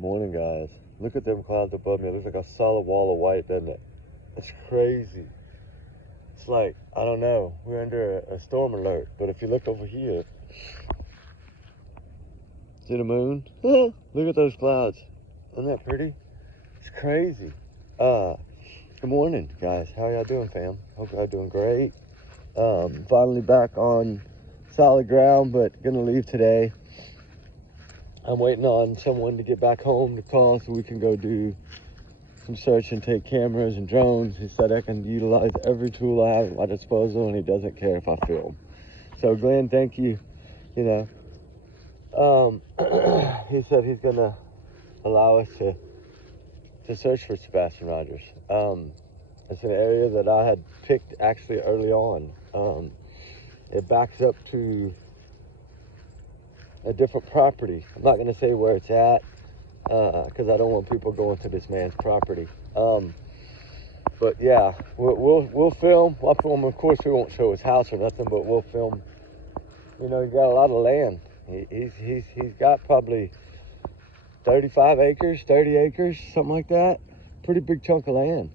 Morning, guys. Look at them clouds above me. It looks like a solid wall of white, doesn't it? It's crazy. It's like, I don't know, we're under a storm alert. But if you look over here, see the moon? Look at those clouds. Isn't that pretty? It's crazy. Good morning, guys. How y'all doing, fam? Hope y'all doing great. Finally back on solid ground, but gonna leave today. I'm waiting on someone to get back home to call so we can go do some search and take cameras and drones. He said I can utilize every tool I have at my disposal, and he doesn't care if I film. So Glenn, thank you. He said he's gonna allow us to search for Sebastian Rogers. It's an area that I had picked actually early on. It backs up to a different property. I'm not going to say where it's at because I don't want people going to this man's property. But yeah, we'll film. I'll film. Of course, we won't show his house or nothing, but we'll film. You know, he got a lot of land. He's got probably 35 acres, 30 acres, something like that. Pretty big chunk of land.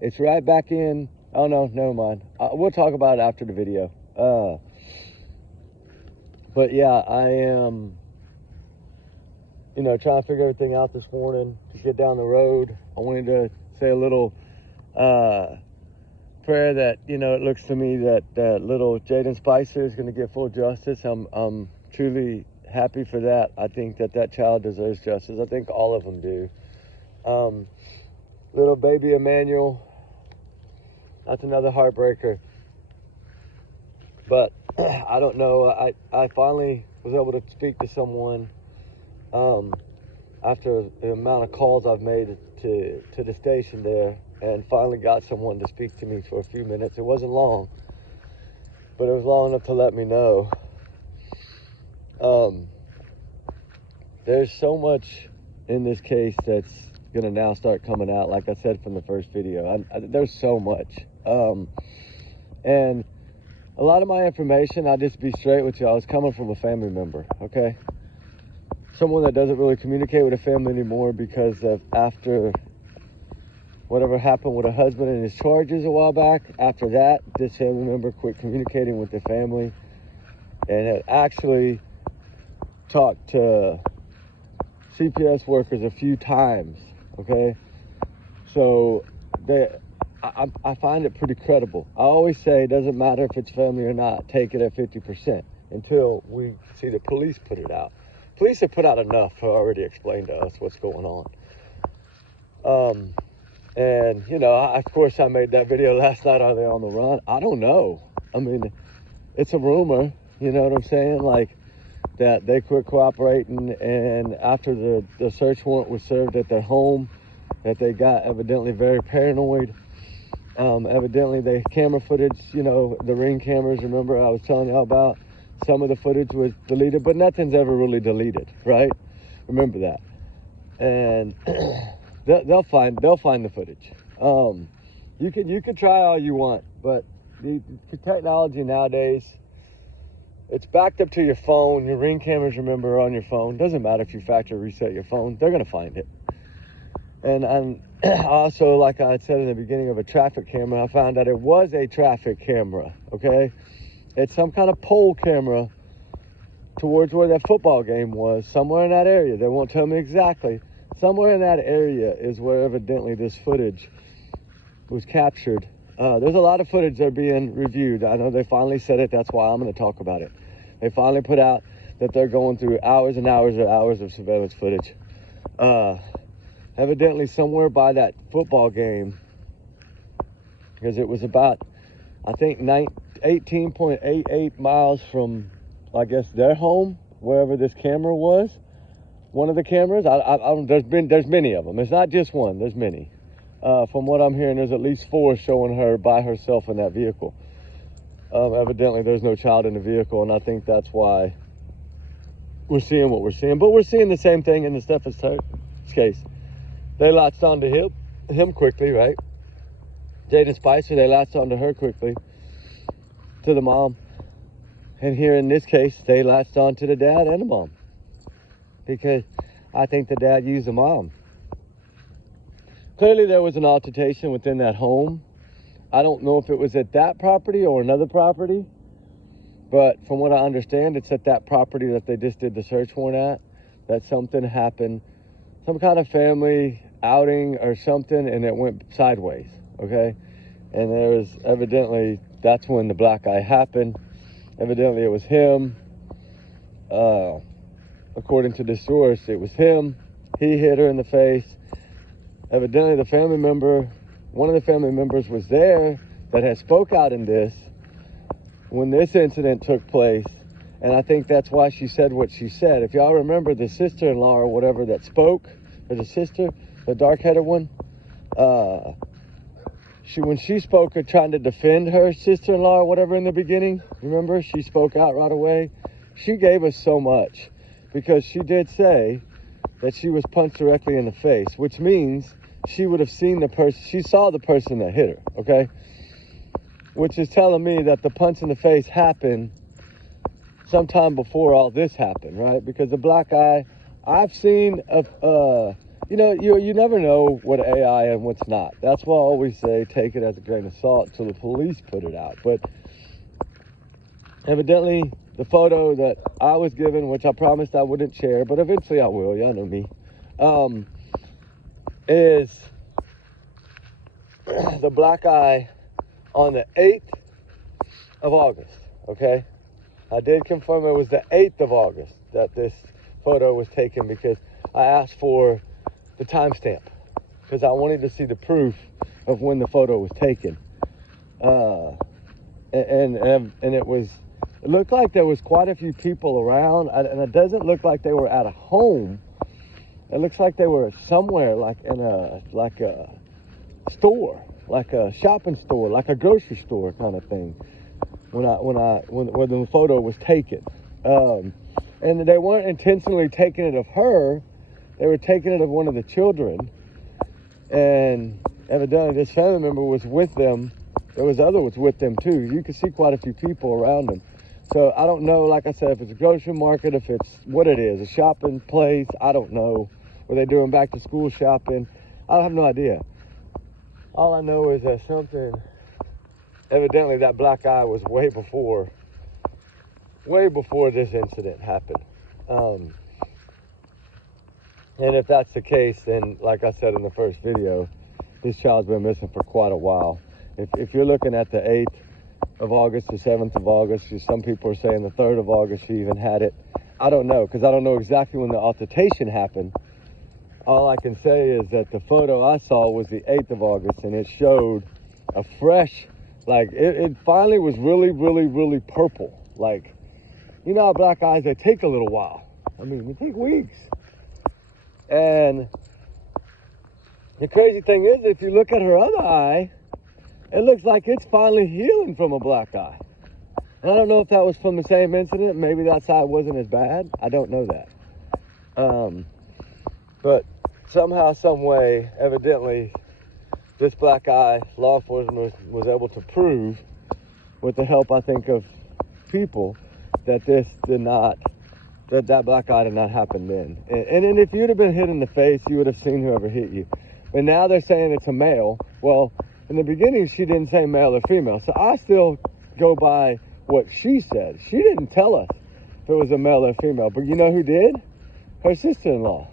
It's right back in. Oh no, never mind. We'll talk about it after the video. But yeah, I am, trying to figure everything out this morning to get down the road. I wanted to say a little prayer that, it looks to me that little Jaden Spicer is going to get full justice. I'm truly happy for that. I think that child deserves justice. I think all of them do. Little baby Emmanuel, that's another heartbreaker. But I don't know. I finally was able to speak to someone after the amount of calls I've made to the station there, and finally got someone to speak to me for a few minutes. It wasn't long, but it was long enough to let me know. There's so much in this case that's going to now start coming out, like I said from the first video. There's so much. And a lot of my information, I'll just be straight with y'all, is coming from a family member, okay? Someone that doesn't really communicate with a family anymore because of after whatever happened with a husband and his charges a while back. After that, this family member quit communicating with the family and had actually talked to CPS workers a few times, okay? So I find it pretty credible. I always say it doesn't matter if it's family or not, take it at 50% until we see the police put it out. Police have put out enough to already explain to us what's going on. And, of course I made that video last night. Are they on the run? I don't know. I mean, it's a rumor, you know what I'm saying? Like, that they quit cooperating, and after the search warrant was served at their home, that they got evidently very paranoid. Evidently the camera footage, the Ring cameras, remember I was telling y'all about, some of the footage was deleted, but nothing's ever really deleted, right? Remember that. And they'll find the footage. You can try all you want, but the technology nowadays, it's backed up to your phone. Your Ring cameras, remember, are on your phone. Doesn't matter if you factory reset your phone, they're gonna find it. And also, like I had said in the beginning of a traffic camera, I found out it was a traffic camera, okay? It's some kind of pole camera towards where that football game was, somewhere in that area. They won't tell me exactly. Somewhere in that area is where evidently this footage was captured. There's a lot of footage that are being reviewed. I know they finally said it. That's why I'm going to talk about it. They finally put out that they're going through hours and hours and hours of surveillance footage. Evidently somewhere by that football game, because it was about, I think, 18.88 miles from, I guess, their home, wherever this camera was. One of the cameras, there's many of them. It's not just one, there's many. From what I'm hearing, there's at least 4 showing her by herself in that vehicle. Evidently there's no child in the vehicle, and I think that's why we're seeing what we're seeing. But we're seeing the same thing in the Stephen's case. They latched onto him quickly, right? Jaden Spicer, they latched onto her quickly, to the mom. And here in this case, they latched onto the dad and the mom. Because I think the dad used the mom. Clearly there was an altercation within that home. I don't know if it was at that property or another property, but from what I understand, it's at that property that they just did the search warrant at, that something happened, some kind of family outing or something, and it went sideways, okay? And there was evidently, that's when the black eye happened. Evidently it was him. According to the source, it was him. He hit her in the face. Evidently the family member, one of the family members was there that had spoke out in this when this incident took place. And I think that's why she said what she said. If y'all remember the sister-in-law or whatever that spoke, or the sister, the dark-headed one, when she spoke trying to defend her sister-in-law or whatever in the beginning, remember, she spoke out right away. She gave us so much because she did say that she was punched directly in the face, which means she would have seen the person, she saw the person that hit her, okay? Which is telling me that the punch in the face happened sometime before all this happened, right? Because the black eye, I've seen, you know, you never know what AI and what's not. That's why I always say take it as a grain of salt until the police put it out. But evidently, the photo that I was given, which I promised I wouldn't share, but eventually I will, y'all know me, is the black eye on the 8th of August, okay? I did confirm it was the 8th of August that this photo was taken because I asked for the timestamp because I wanted to see the proof of when the photo was taken. And it looked like there was quite a few people around, and it doesn't look like they were at a home. It looks like they were somewhere like in a store, like a shopping store, like a grocery store kind of thing. When the photo was taken, and they weren't intentionally taking it of her, they were taking it of one of the children, and evidently this family member was with them. There was others with them too. You could see quite a few people around them. So I don't know, like I said, if it's a grocery market, if it's what it is, a shopping place, I don't know. Were they doing back to school shopping? I have no idea. All I know is that something, evidently that black eye was way before this incident happened. And if that's the case, then like I said in the first video, this child's been missing for quite a while. If you're looking at the 8th of August, the 7th of August, some people are saying the 3rd of August she even had it. I don't know, because I don't know exactly when the altercation happened. All I can say is that the photo I saw was the 8th of August, and it showed a fresh, like, it finally was really, really, really purple. Like, you know how black eyes, they take a little while. I mean, they take weeks. And the crazy thing is, if you look at her other eye, it looks like it's finally healing from a black eye. And I don't know if that was from the same incident. Maybe that side wasn't as bad. I don't know that. But somehow, some way, evidently, this black eye, law enforcement was able to prove, with the help, I think, of people, that this did not, that black eye did not happen then. And if you'd have been hit in the face, you would have seen whoever hit you. But now they're saying it's a male. Well, in the beginning, she didn't say male or female. So I still go by what she said. She didn't tell us if it was a male or female. But you know who did? Her sister-in-law.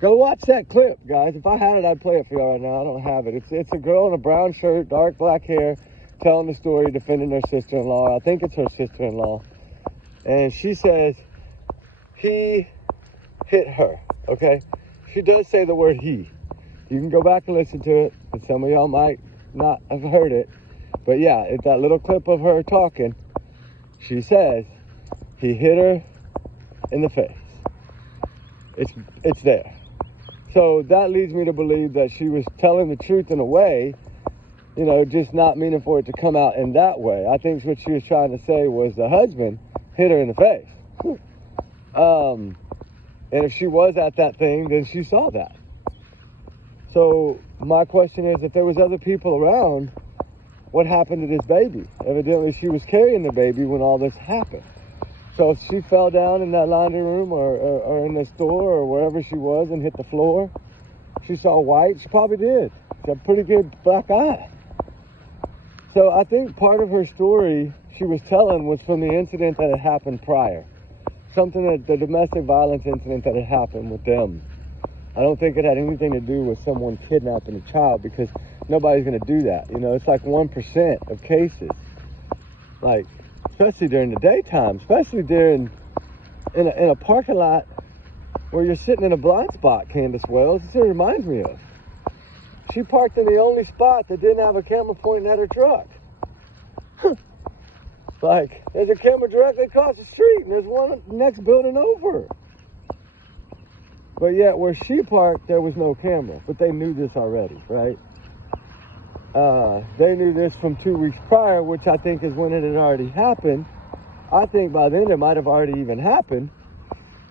Go watch that clip, guys. If I had it, I'd play it for y'all right now. I don't have it. It's a girl in a brown shirt, dark black hair, telling the story, defending her sister-in-law. I think it's her sister-in-law. And she says, he hit her, okay? She does say the word he. You can go back and listen to it, and some of y'all might not have heard it. But yeah, it's that little clip of her talking. She says, he hit her in the face. It's there. So that leads me to believe that she was telling the truth in a way, you know, just not meaning for it to come out in that way. I think what she was trying to say was the husband hit her in the face. And if she was at that thing, then she saw that. So my question is, if there was other people around, what happened to this baby? Evidently she was carrying the baby when all this happened. So if she fell down in that laundry room or in the store or wherever she was and hit the floor, she saw white, she probably did. She had a pretty good black eye. So I think part of her story she was telling was from the incident that had happened prior. Something that the domestic violence incident that had happened with them. I don't think it had anything to do with someone kidnapping a child, because nobody's going to do that. You know, it's like 1% of cases. Like, especially during the daytime, especially in a parking lot where you're sitting in a blind spot, Candace Wells. This reminds me of. She parked in the only spot that didn't have a camera pointing at her truck. Like, there's a camera directly across the street, and there's one next building over. But yet, where she parked, there was no camera. But they knew this already, right? They knew this from 2 weeks prior, which I think is when it had already happened. I think by then it might have already even happened.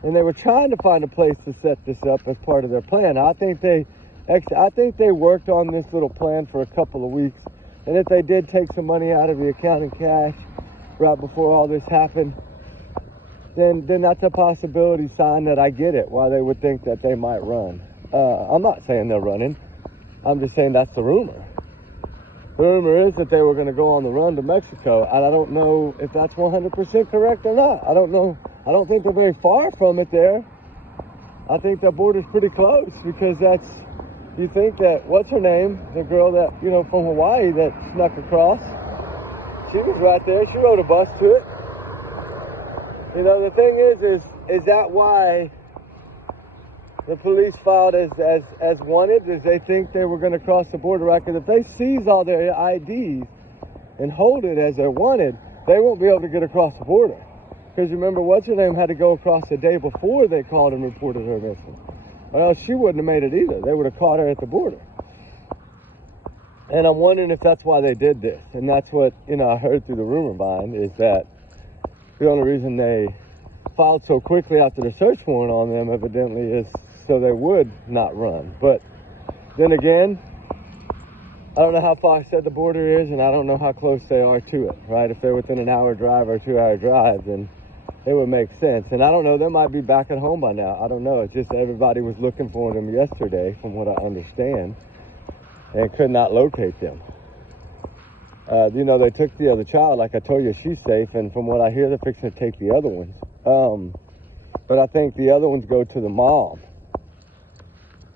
And they were trying to find a place to set this up as part of their plan. I think they worked on this little plan for a couple of weeks. And if they did take some money out of the account in cash right before all this happened, then that's a possibility sign that I get it, why they would think that they might run. I'm not saying they're running. I'm just saying that's the rumor. The rumor is that they were going to go on the run to Mexico, and I don't know if that's 100% correct or not. I don't know. I don't think they're very far from it there. I think that border's pretty close, because you think that, what's her name? The girl that, from Hawaii that snuck across. She was right there. She rode a bus to it. The thing is that why the police filed as wanted? Is they think they were going to cross the border, right? Because if they seize all their IDs and hold it as they're wanted, they won't be able to get across the border. Because remember, what's her name had to go across the day before they called and reported her missing. Or else she wouldn't have made it either. They would have caught her at the border. And I'm wondering if that's why they did this. And that's what, I heard through the rumor mine, is that the only reason they filed so quickly after the search warrant on them, evidently, is so they would not run. But then again, I don't know how far I said the border is, and I don't know how close they are to it, right? If they're within an hour drive or 2 hour drive, then it would make sense. And I don't know, they might be back at home by now. I don't know. It's just everybody was looking for them yesterday, from what I understand, and could not locate them. They took the other child. Like I told you, she's safe, and from what I hear, they're fixing to take the other ones. But I think the other ones go to the mom.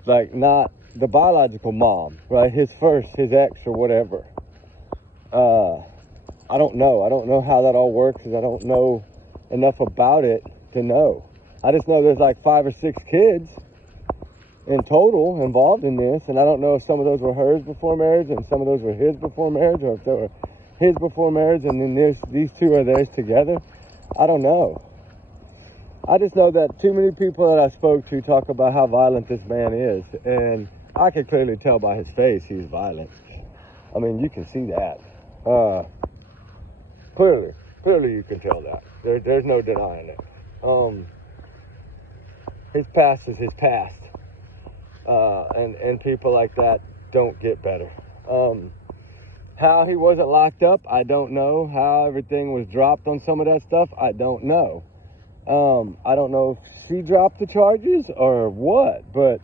Like, not the biological mom, right? His ex or whatever. I don't know. I don't know how that all works, because I don't know enough about it to know. I just know there's like 5 or 6 kids in total involved in this, and I don't know if some of those were hers before marriage and some of those were his before marriage, or if they were his before marriage and then these two are theirs together. I don't know. I just know that too many people that I spoke to talk about how violent this man is, and I could clearly tell by his face he's violent. I mean, you can see that. Clearly you can tell that. There's no denying it. His past is his past. And people like that don't get better. How he wasn't locked up, I don't know. How everything was dropped on some of that stuff, I don't know. I don't know if she dropped the charges or what, but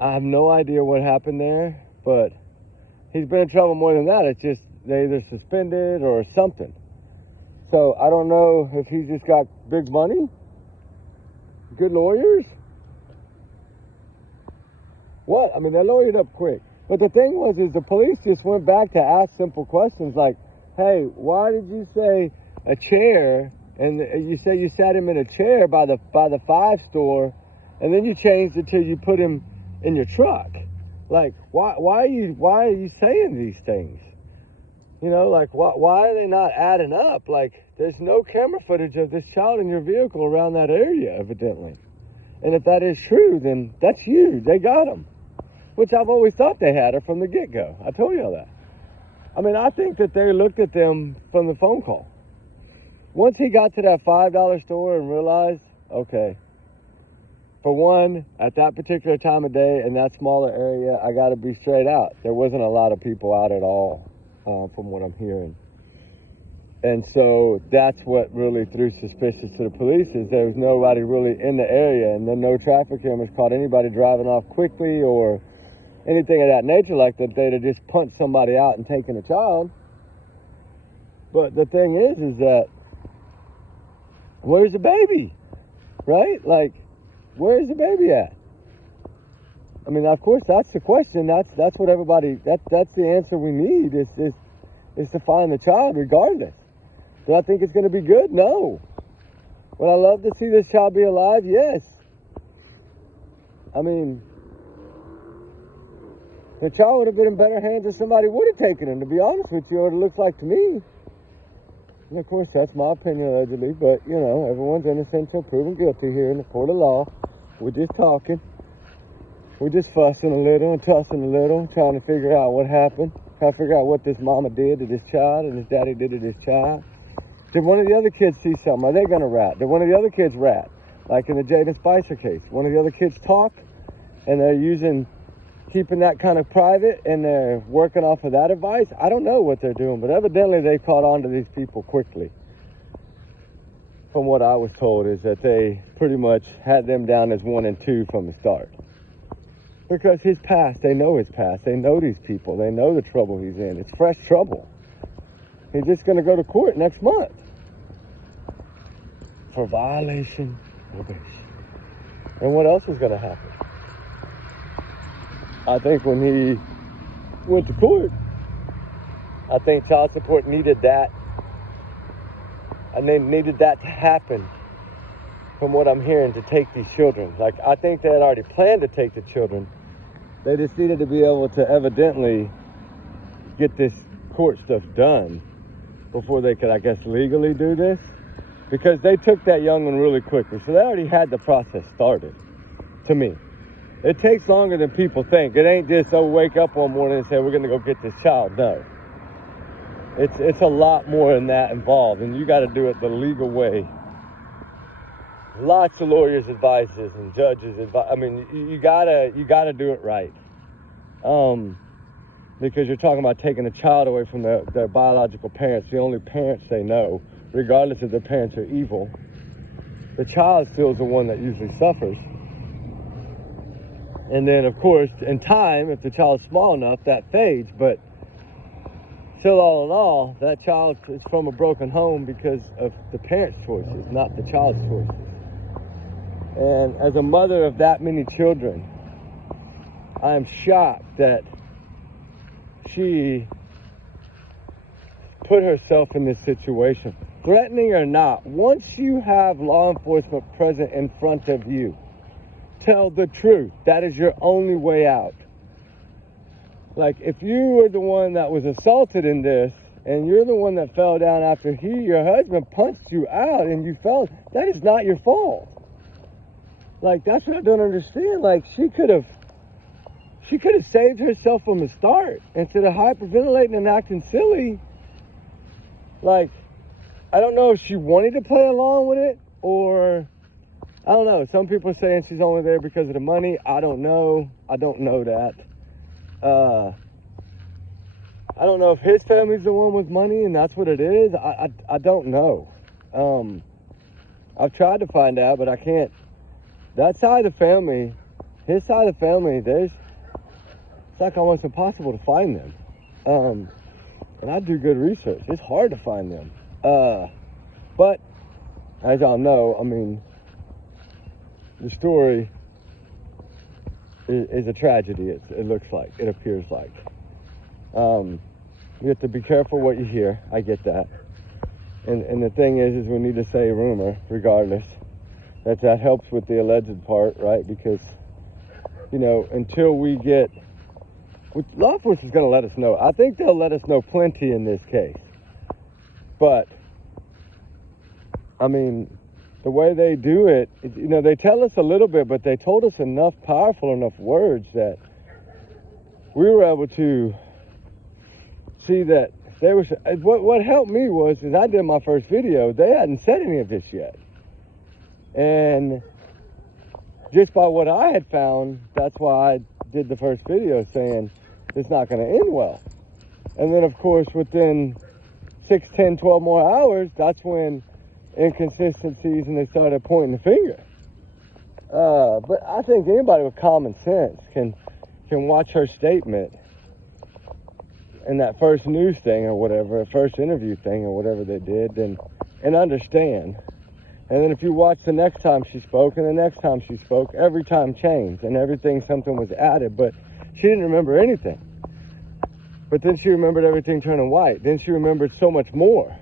I have no idea what happened there. But he's been in trouble more than that. It's just they either suspended or something. So I don't know if he's just got big money, good lawyers. What? I mean, they lawyered up quick. But the thing was, is the police just went back to ask simple questions like, hey, why did you say a chair? And you say you sat him in a chair by the 5 store, and then you changed it till you put him in your truck. Like, why are you saying these things? Like, why are they not adding up? Like, there's no camera footage of this child in your vehicle around that area, evidently. And if that is true, then that's huge. They got him. Which I've always thought they had her from the get-go. I told you all that. I mean, I think that they looked at them from the phone call. Once he got to that $5 store and realized, okay, for one, at that particular time of day in that smaller area, I got to be straight out. There wasn't a lot of people out at all, from what I'm hearing. And so that's what really threw suspicious to the police, is there was nobody really in the area, and then no traffic cameras caught anybody driving off quickly or anything of that nature, like that they'd have just punched somebody out and taken a child. But the thing is that where's the baby, right? Like, where's the baby at? I mean, of course, that's the question. That's what everybody, that's the answer we need, is to find the child regardless. Do I think it's going to be good? No. Would I love to see this child be alive? Yes. I mean, the child would have been in better hands if somebody would have taken him, to be honest with you, or it looks like to me. And of course, that's my opinion, allegedly, but, you know, everyone's innocent until proven guilty here in the court of law. We're just talking. We're just fussing a little and tussing a little, trying to figure out what happened, trying to figure out what this mama did to this child and his daddy did to this child. Did one of the other kids see something? Are they going to rat? Did one of the other kids rat? Like in the Jaden Spicer case. One of the other kids talk, and they're keeping that kind of private, and they're working off of that advice. I don't know what they're doing, but evidently they caught on to these people quickly. From what I was told, is that they pretty much had them down as 1 and 2 from the start. Because his past, they know his past. They know these people. They know the trouble he's in. It's fresh trouble. He's just going to go to court next month for violation of probation. And what else is going to happen? I think when he went to court, I think child support needed that. And they needed that to happen, from what I'm hearing, to take these children. Like, I think they had already planned to take the children. They just needed to be able to evidently get this court stuff done before they could, I guess, legally do this. Because they took that young one really quickly. So they already had the process started, to me. It takes longer than people think. It ain't just, wake up one morning and say, we're going to go get this child. No. It's a lot more than that involved. And you got to do it the legal way. Lots of lawyers' advices and judges' advice. I mean, you gotta do it right. Because you're talking about taking a child away from their biological parents, the only parents they know, regardless if their parents are evil. The child still is the one that usually suffers. And then, of course, in time, if the child's small enough, that fades. But still, all in all, that child is from a broken home because of the parents' choices, not the child's choices. And as a mother of that many children, I am shocked that she put herself in this situation. Threatening or not, once you have law enforcement present in front of you, tell the truth. That is your only way out. Like, if you were the one that was assaulted in this, and you're the one that fell down after your husband punched you out and you fell, that is not your fault. Like, that's what I don't understand. Like, she could have saved herself from the start instead of hyperventilating and acting silly. Like, I don't know if she wanted to play along with it, or I don't know. Some people are saying she's only there because of the money. I don't know. I don't know that. I don't know if his family's the one with money and that's what it is. I don't know. I've tried to find out, but I can't. That side of the family, his side of the family, it's like almost impossible to find them. And I do good research. It's hard to find them. But as y'all know, I mean, the story is a tragedy. It looks like, it appears like. You have to be careful what you hear. I get that. And the thing is we need to say rumor regardless. That helps with the alleged part, right? Because, you know, until we get, law enforcement is going to let us know. I think they'll let us know plenty in this case. But, I mean, the way they do it, you know, they tell us a little bit, but they told us enough powerful enough words that we were able to see that they were. What helped me is I did my first video. They hadn't said any of this yet. And just by what I had found, that's why I did the first video saying it's not going to end well. And then, of course, within 6, 10, 12 more hours, that's when inconsistencies and they started pointing the finger. But I think anybody with common sense can watch her statement in that first news thing or whatever, first interview thing or whatever they did, and understand. And then if you watch the next time she spoke and the next time she spoke, every time changed and everything, something was added, but she didn't remember anything. But then she remembered everything turning white. Then she remembered so much more.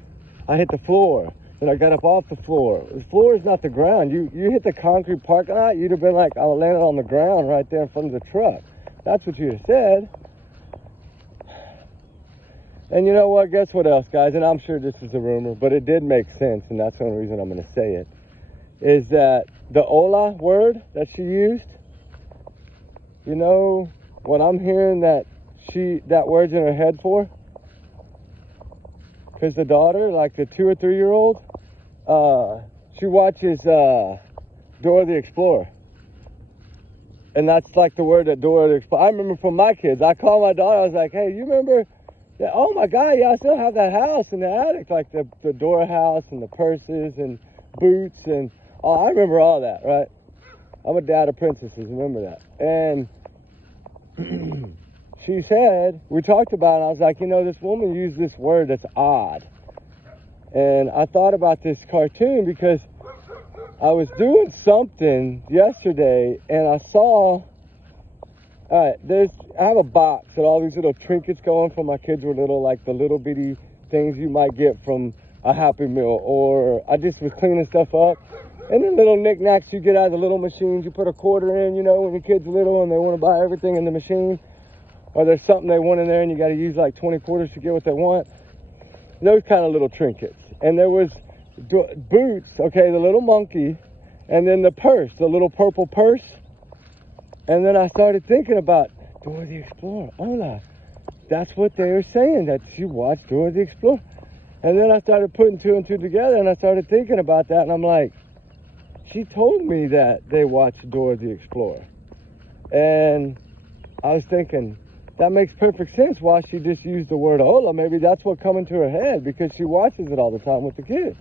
I hit the floor. Then I got up off the floor. The floor is not the ground. You hit the concrete parking lot, you'd have been like, I landed on the ground right there in front of the truck. That's what you'd have said. And you know what? Guess what else, guys? And I'm sure this is a rumor, but it did make sense, and that's the only reason I'm going to say it, is that the hola word that she used, you know what I'm hearing that word's in her head for? Because the daughter, like the 2 or 3 year old, she watches Dora the Explorer. And that's like the word that Dora the Explorer, I remember from my kids, I called my daughter, I was like, hey, you remember? Yeah, oh my God, yeah, I still have that house in the attic, like the Dora house and the purses and boots and, oh, I remember all that, right? I'm a dad of princesses, remember that. And she said, we talked about it, I was like, you know, this woman used this word that's odd. And I thought about this cartoon because I was doing something yesterday and I saw, all right, I have a box with all these little trinkets going from my kids were little, like the little bitty things you might get from a Happy Meal, or I just was cleaning stuff up. And the little knickknacks you get out of the little machines, you put a quarter in, you know, when your kid's little and they want to buy everything in the machine. Or there's something they want in there and you got to use like 20 quarters to get what they want. Those kind of little trinkets. And there was boots, okay, the little monkey, and then the purse, the little purple purse. And then I started thinking about Dora the Explorer. Hola. That's what they were saying, that she watched Dora the Explorer. And then I started putting 2 and 2 together and I started thinking about that and I'm like, she told me that they watched Dora the Explorer. And I was thinking, that makes perfect sense why she just used the word hola. Maybe that's what come into her head because she watches it all the time with the kids.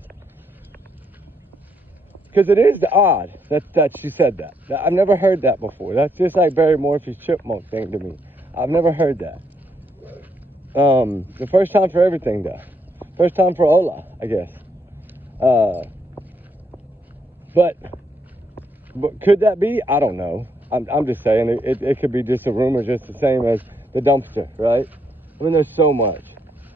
Because it is odd that she said that. I've never heard that before. That's just like Barry Morphy's chipmunk thing to me. I've never heard that. The first time for everything, though. First time for hola, I guess. But could that be? I don't know. I'm just saying it could be just a rumor, just the same as the dumpster, right? I mean, there's so much.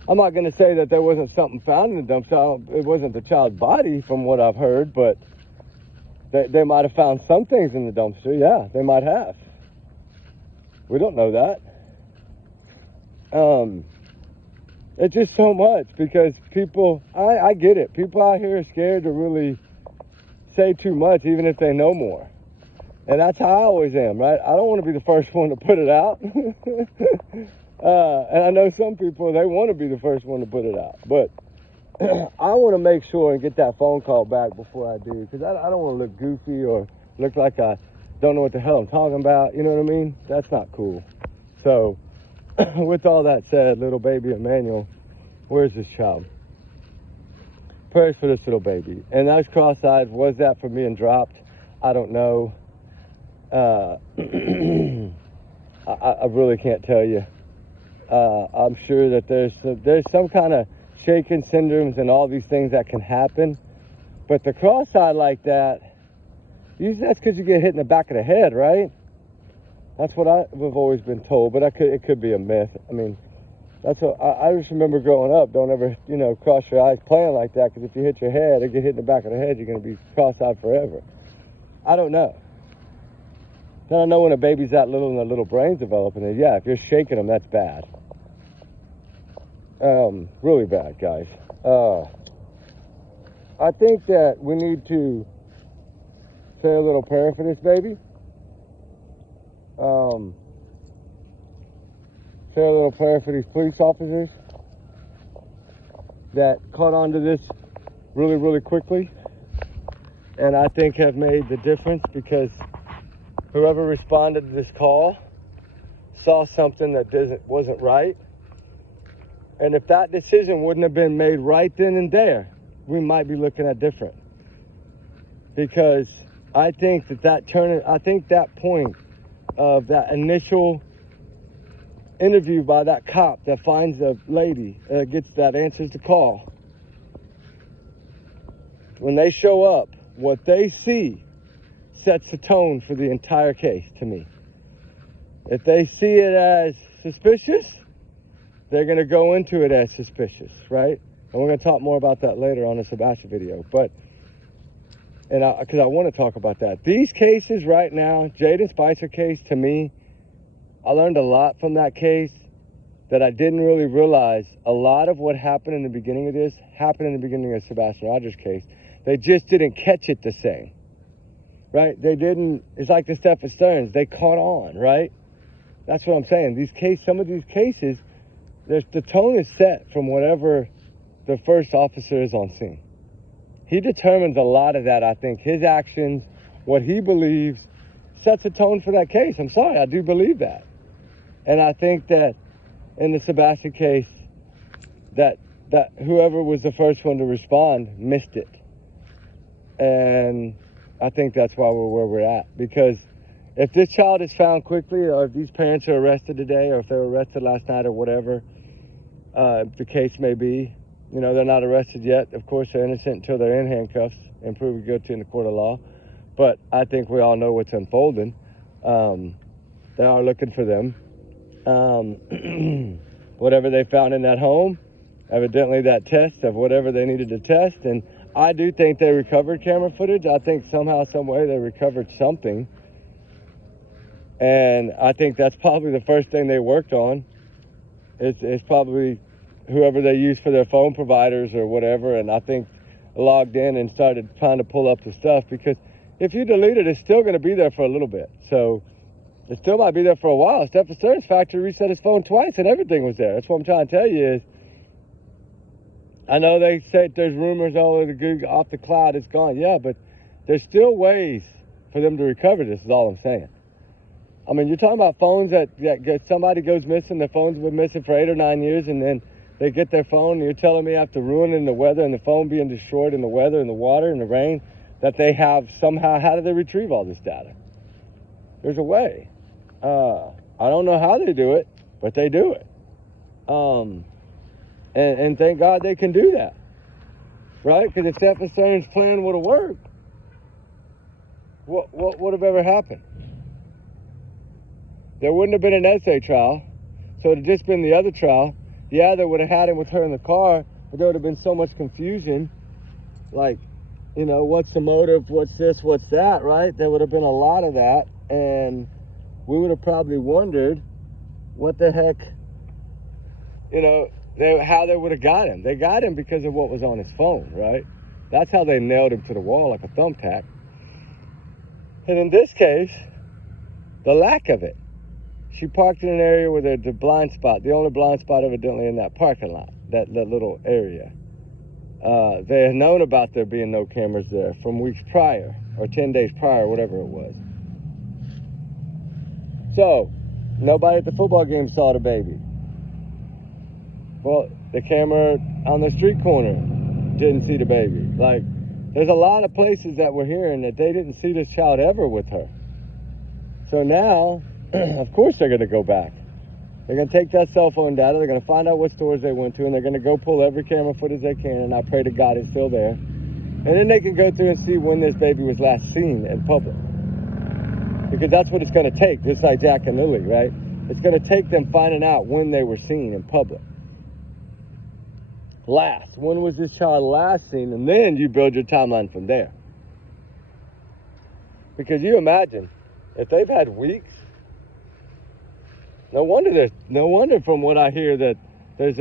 I'm not going to say that there wasn't something found in the dumpster. It wasn't the child's body from what I've heard, but they might have found some things in the dumpster. Yeah, they might have. We don't know that. It's just so much because people, I get it. People out here are scared to really say too much, even if they know more. And that's how I always am, right? I don't want to be the first one to put it out. And I know some people, they want to be the first one to put it out. But I want to make sure and get that phone call back before I do. Because I don't want to look goofy or look like I don't know what the hell I'm talking about. You know what I mean? That's not cool. So, with all that said, little baby Emmanuel, where's this child? Prayers for this little baby. And those cross-eyed, was that for being dropped? I don't know. I really can't tell you. I'm sure that there's some kind of shaken syndromes and all these things that can happen. But the cross-eyed like that, usually that's because you get hit in the back of the head, right? That's what I've always been told, but it could be a myth. I mean, that's what I just remember growing up. Don't ever, cross your eyes playing like that, because if you hit your head or get hit in the back of the head, you're going to be cross-eyed forever. I don't know. Then I know when a baby's that little and their little brain's developing it. Yeah, if you're shaking them, that's bad. Really bad, guys. I think that we need to say a little prayer for this baby. Say a little prayer for these police officers that caught on to this really, really quickly. And I think have made the difference, because whoever responded to this call saw something that wasn't right And if that decision wouldn't have been made right then and there, we might be looking at different. Because I think that point of that initial interview by that cop that finds the lady, that answers the call, when they show up, what they see sets the tone for the entire case to me. If they see it as suspicious, they're going to go into it as suspicious, right? And we're going to talk more about that later on the Sebastian video. Because I want to talk about that. These cases right now, Jaden Spicer case, to me, I learned a lot from that case that I didn't really realize. A lot of what happened in the beginning of this happened in the beginning of Sebastian Rogers' case. They just didn't catch it the same, right? They didn't. It's like the Stephen Stearns. They caught on, right? That's what I'm saying. Some of these cases, the tone is set from whatever the first officer is on scene. He determines a lot of that, I think. His actions, what he believes, sets a tone for that case. I'm sorry, I do believe that. And I think that in the Sebastian case, that whoever was the first one to respond missed it. And I think that's why we're where we're at. Because if this child is found quickly, or if these parents are arrested today, or if they were arrested last night or whatever the case may be, they're not arrested yet. Of course, they're innocent until they're in handcuffs and proven guilty in the court of law. But I think we all know what's unfolding. They are looking for them. Whatever they found in that home, evidently that test of whatever they needed to test. And I do think they recovered camera footage. I think somehow, some way they recovered something. And I think that's probably the first thing they worked on. It's probably whoever they use for their phone providers or whatever. And I think logged in and started trying to pull up the stuff, because if you delete it, it's still going to be there for a little bit. So it still might be there for a while. Stephen Stearns' factory reset his phone twice and everything was there. That's what I'm trying to tell you is, I know they say there's rumors all the Google off the cloud, it's gone. Yeah, but there's still ways for them to recover this, is all I'm saying. I mean, you're talking about phones that somebody goes missing, their phone's been missing for 8 or 9 years, and then they get their phone, and you're telling me after ruining the weather and the phone being destroyed in the weather and the water and the rain, that they have somehow, how do they retrieve all this data? There's a way. I don't know how they do it, but they do it. And thank God they can do that, right? Because if Stephen Stearns' plan would have worked, what would have ever happened? There wouldn't have been an essay trial, so it would have just been the other trial. Yeah, they would have had him with her in the car, but there would have been so much confusion, like, what's the motive, what's this, what's that, right? There would have been a lot of that, and we would have probably wondered what the heck, how they would have got him. They got him because of what was on his phone, right? That's how they nailed him to the wall like a thumbtack. And in this case, the lack of it. She parked in an area where there's the blind spot, the only blind spot evidently in that parking lot, that little area. They had known about there being no cameras there from weeks prior, or 10 days prior, whatever it was. So, nobody at the football game saw the baby. Well, the camera on the street corner didn't see the baby. Like, there's a lot of places that we're hearing that they didn't see this child ever with her. So now, of course they're going to go back. They're going to take that cell phone data, they're going to find out what stores they went to, and they're going to go pull every camera footage they can, and I pray to God it's still there. And then they can go through and see when this baby was last seen in public. Because that's what it's going to take, just like Jack and Lily, right? It's going to take them finding out when they were seen in public. When was this child last seen? And then you build your timeline from there. Because you imagine, if they've had weeks, no wonder from what I hear that there's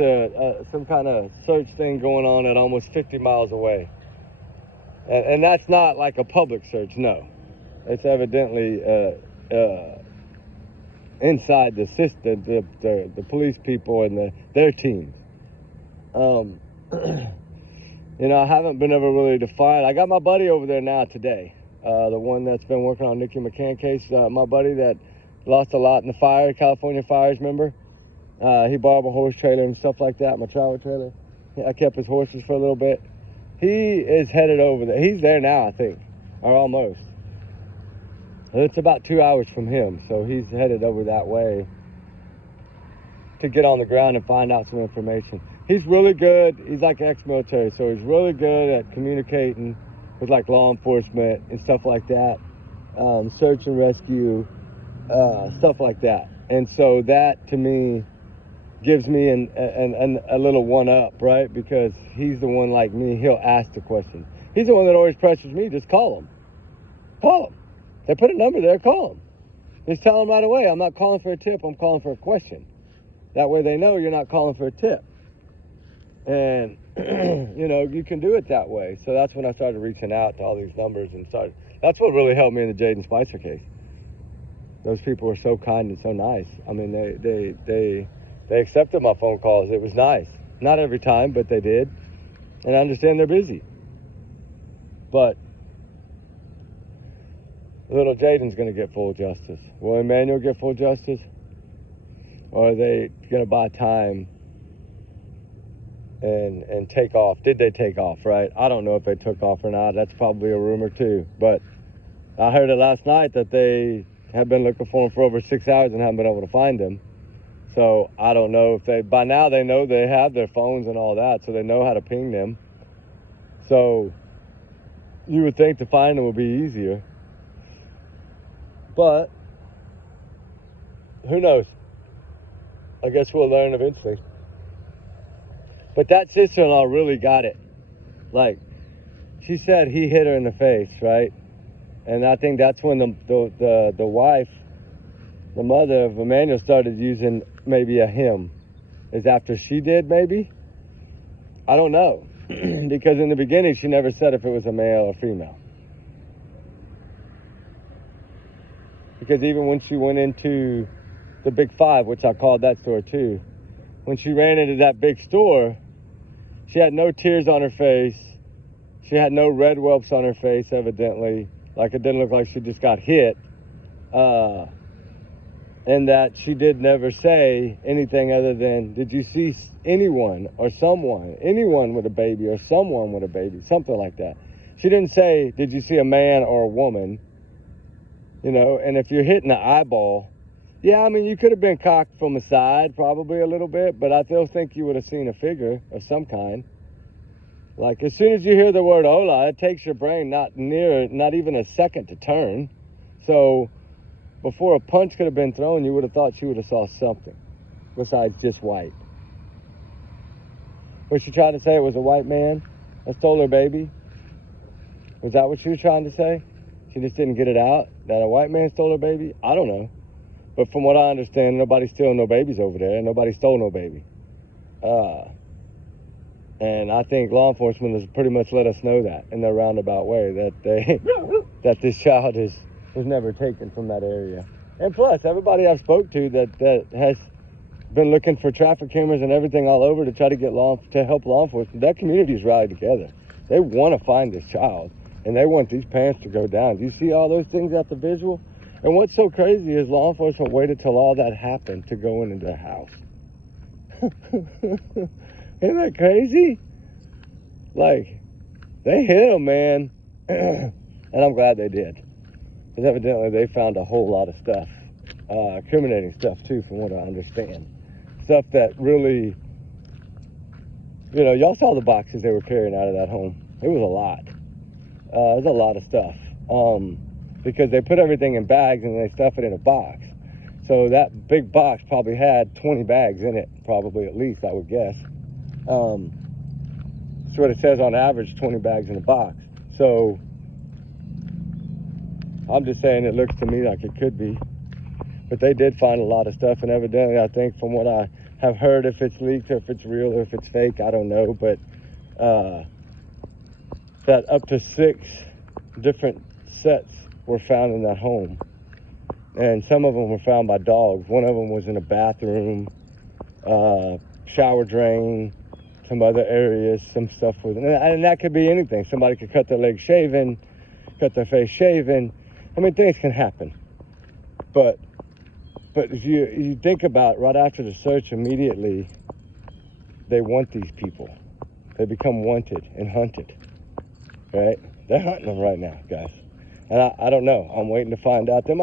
some kind of search thing going on at almost 50 miles away. And that's not like a public search, no. It's evidently inside the system, the police people and their teams. I haven't been ever really defined. I got my buddy over there now today, the one that's been working on Nikki McCann case, my buddy that lost a lot in the fire, California fires, remember? He borrowed my horse trailer and stuff like that, my travel trailer. I kept his horses for a little bit. He is headed over there. He's there now, I think, or almost. It's about 2 hours from him, so he's headed over that way to get on the ground and find out some information. He's really good. He's like ex-military, so he's really good at communicating with like law enforcement and stuff like that, search and rescue, stuff like that. And so that to me gives me a little one up, right? Because he's the one like me. He'll ask the question. He's the one that always pressures me. Just call him. Call him. They put a number there. Call him. Just tell them right away. I'm not calling for a tip. I'm calling for a question. That way they know you're not calling for a tip. And, you know, you can do it that way. So that's when I started reaching out to all these numbers and started. That's what really helped me in the Jaden Spicer case. Those people were so kind and so nice. I mean, they accepted my phone calls. It was nice. Not every time, but they did. And I understand they're busy. But little Jaden's going to get full justice. Will Emmanuel get full justice? Or are they going to buy time and take off? Did they take off, right? I don't know if they took off or not. That's probably a rumor too. But I heard it last night that they have been looking for him for over 6 hours and haven't been able to find him. So I don't know if they, by now they know they have their phones and all that, so they know how to ping them. So you would think to find them would be easier. But who knows? I guess we'll learn eventually. But that sister-in-law really got it. Like, she said he hit her in the face, right? And I think that's when the wife, the mother of Emmanuel, started using maybe a him. Is after she did, maybe? I don't know. Because in the beginning, she never said if it was a male or female. Because even when she went into the Big Five, which I called that store too, when she ran into that big store, she had no tears on her face. She had no red whelps on her face, evidently. Like, it didn't look like she just got hit. And that she did never say anything other than, did you see anyone or someone, anyone with a baby or someone with a baby, something like that. She didn't say, did you see a man or a woman? You know, and if you're hitting the eyeball, yeah, I mean, you could have been cocked from the side probably a little bit, but I still think you would have seen a figure of some kind. Like, as soon as you hear the word hola, it takes your brain not even a second to turn. So before a punch could have been thrown, you would have thought she would have saw something besides just white. Was she trying to say it was a white man that stole her baby? Was that what she was trying to say? She just didn't get it out, that a white man stole her baby? I don't know. But from what I understand, nobody's stealing no babies over there, and nobody stole no baby. And I think law enforcement has pretty much let us know that in their roundabout way, that this child was never taken from that area. And plus, everybody I've spoke to that has been looking for traffic cameras and everything all over to try to get to help law enforcement, that community's rallied together. They want to find this child, and they want these parents to go down. Do you see all those things at the visual? And what's so crazy is law enforcement waited till all that happened to go into their house. Isn't that crazy? Like, they hit him, man. And I'm glad they did. Because evidently they found a whole lot of stuff. Incriminating stuff, too, from what I understand. Stuff that really, you know, y'all saw the boxes they were carrying out of that home. It was a lot. There's a lot of stuff. Because they put everything in bags and they stuff it in a box. So that big box probably had 20 bags in it, probably at least, I would guess. That's what it says on average, 20 bags in a box. So I'm just saying it looks to me like it could be. But they did find a lot of stuff, and evidently, I think from what I have heard, if it's leaked or if it's real or if it's fake, I don't know. But that up to 6 different sets were found in that home. And some of them were found by dogs. One of them was in a bathroom, shower drain, some other areas, some stuff with, and that could be anything. Somebody could cut their legs shaven, cut their face shaven. I mean, things can happen. But But if you think about it, right after the search, immediately they want these people. They become wanted and hunted, right? They're hunting them right now, guys. And I don't know. I'm waiting to find out. They might